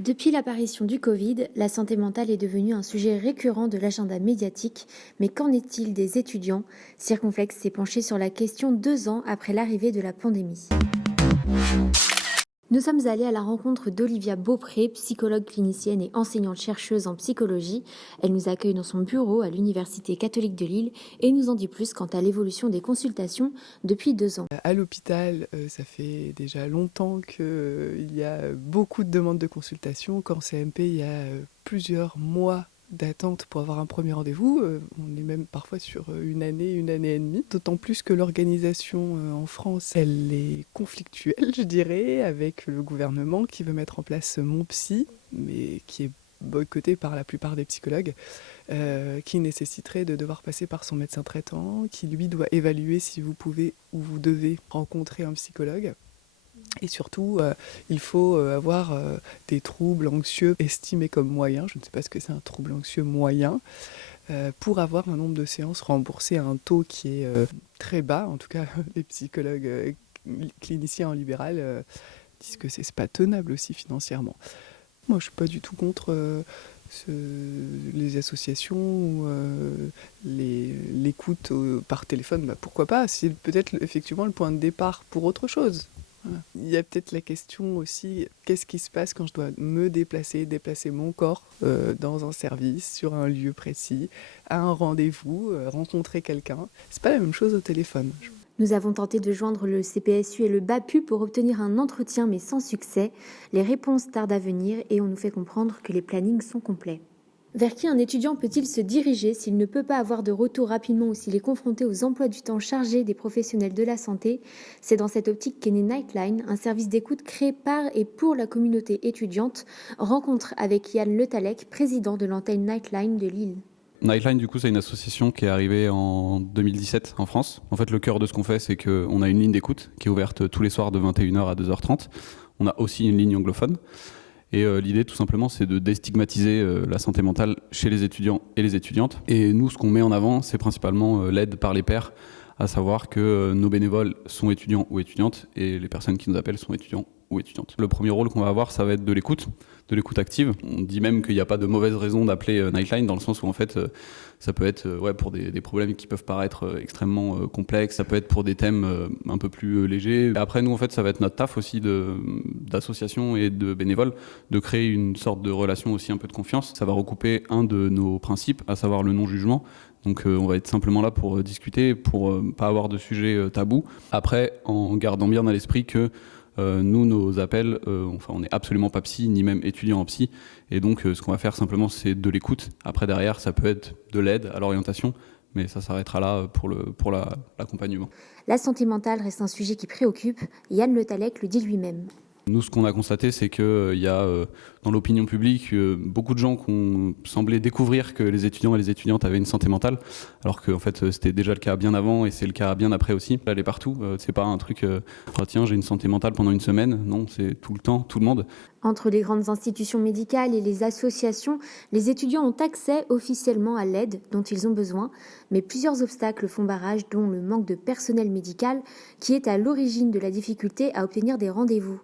Depuis l'apparition du Covid, la santé mentale est devenue un sujet récurrent de l'agenda médiatique, mais qu'en est-il des étudiants? Circonflexe s'est penché sur la question 2 ans après l'arrivée de la pandémie. Nous sommes allés à la rencontre d'Olivia Beaupré, psychologue clinicienne et enseignante-chercheuse en psychologie. Elle nous accueille dans son bureau à l'Université catholique de Lille et nous en dit plus quant à l'évolution des consultations depuis 2 ans. À l'hôpital, ça fait déjà longtemps qu'il y a beaucoup de demandes de consultation. Qu'en CMP, il y a plusieurs mois d'attente pour avoir un premier rendez-vous. On est même parfois sur une année et demie. D'autant plus que l'organisation en France, elle est conflictuelle, je dirais, avec le gouvernement qui veut mettre en place Mon Psy, mais qui est boycotté par la plupart des psychologues, qui nécessiterait de devoir passer par son médecin traitant, qui lui doit évaluer si vous pouvez ou vous devez rencontrer un psychologue. Et surtout, il faut avoir des troubles anxieux estimés comme moyens, je ne sais pas ce que c'est un trouble anxieux moyen, pour avoir un nombre de séances remboursées à un taux qui est très bas. En tout cas, les psychologues cliniciens en libéral disent que c'est pas tenable aussi financièrement. Moi, je ne suis pas du tout contre les associations ou l'écoute par téléphone. Pourquoi pas? C'est peut-être effectivement le point de départ pour autre chose. Voilà. Il y a peut-être la question aussi, qu'est-ce qui se passe quand je dois me déplacer mon corps dans un service, sur un lieu précis, à un rendez-vous, rencontrer quelqu'un. C'est pas la même chose au téléphone. Nous avons tenté de joindre le CPSU et le BAPU pour obtenir un entretien, mais sans succès. Les réponses tardent à venir et on nous fait comprendre que les plannings sont complets. Vers qui un étudiant peut-il se diriger s'il ne peut pas avoir de retour rapidement ou s'il est confronté aux emplois du temps chargés des professionnels de la santé? C'est dans cette optique qu'est né Nightline, un service d'écoute créé par et pour la communauté étudiante. Rencontre avec Yann Le Tallec, président de l'antenne Nightline de Lille. Nightline, du coup, c'est une association qui est arrivée en 2017 en France. En fait, le cœur de ce qu'on fait, c'est qu'on a une ligne d'écoute qui est ouverte tous les soirs de 21h à 2h30. On a aussi une ligne anglophone. Et l'idée, tout simplement, c'est de déstigmatiser la santé mentale chez les étudiants et les étudiantes. Et nous, ce qu'on met en avant, c'est principalement l'aide par les pairs, à savoir que nos bénévoles sont étudiants ou étudiantes et les personnes qui nous appellent sont étudiants ou étudiantes. Le premier rôle qu'on va avoir, ça va être de l'écoute active. On dit même qu'il n'y a pas de mauvaise raison d'appeler Nightline, dans le sens où en fait ça peut être pour des problèmes qui peuvent paraître extrêmement complexes, ça peut être pour des thèmes un peu plus légers. Après nous en fait ça va être notre taf aussi d'association et de bénévoles de créer une sorte de relation aussi un peu de confiance. Ça va recouper un de nos principes, à savoir le non-jugement. Donc on va être simplement là pour discuter, pour pas avoir de sujet tabou. Après, en gardant bien à l'esprit que nous, nos appels, on n'est absolument pas psy, ni même étudiant en psy. Et donc, ce qu'on va faire simplement, c'est de l'écoute. Après, derrière, ça peut être de l'aide à l'orientation, mais ça s'arrêtera là pour l'accompagnement. La santé mentale reste un sujet qui préoccupe. Yann Le Tallec le dit lui-même. Nous, ce qu'on a constaté, c'est qu'il y a dans l'opinion publique beaucoup de gens qui ont semblé découvrir que les étudiants et les étudiantes avaient une santé mentale, alors que en fait, c'était déjà le cas bien avant et c'est le cas bien après aussi. Elle est partout. C'est pas un truc oh, tiens, j'ai une santé mentale pendant une semaine. Non, c'est tout le temps, tout le monde. Entre les grandes institutions médicales et les associations, les étudiants ont accès officiellement à l'aide dont ils ont besoin, mais plusieurs obstacles font barrage, dont le manque de personnel médical qui est à l'origine de la difficulté à obtenir des rendez-vous.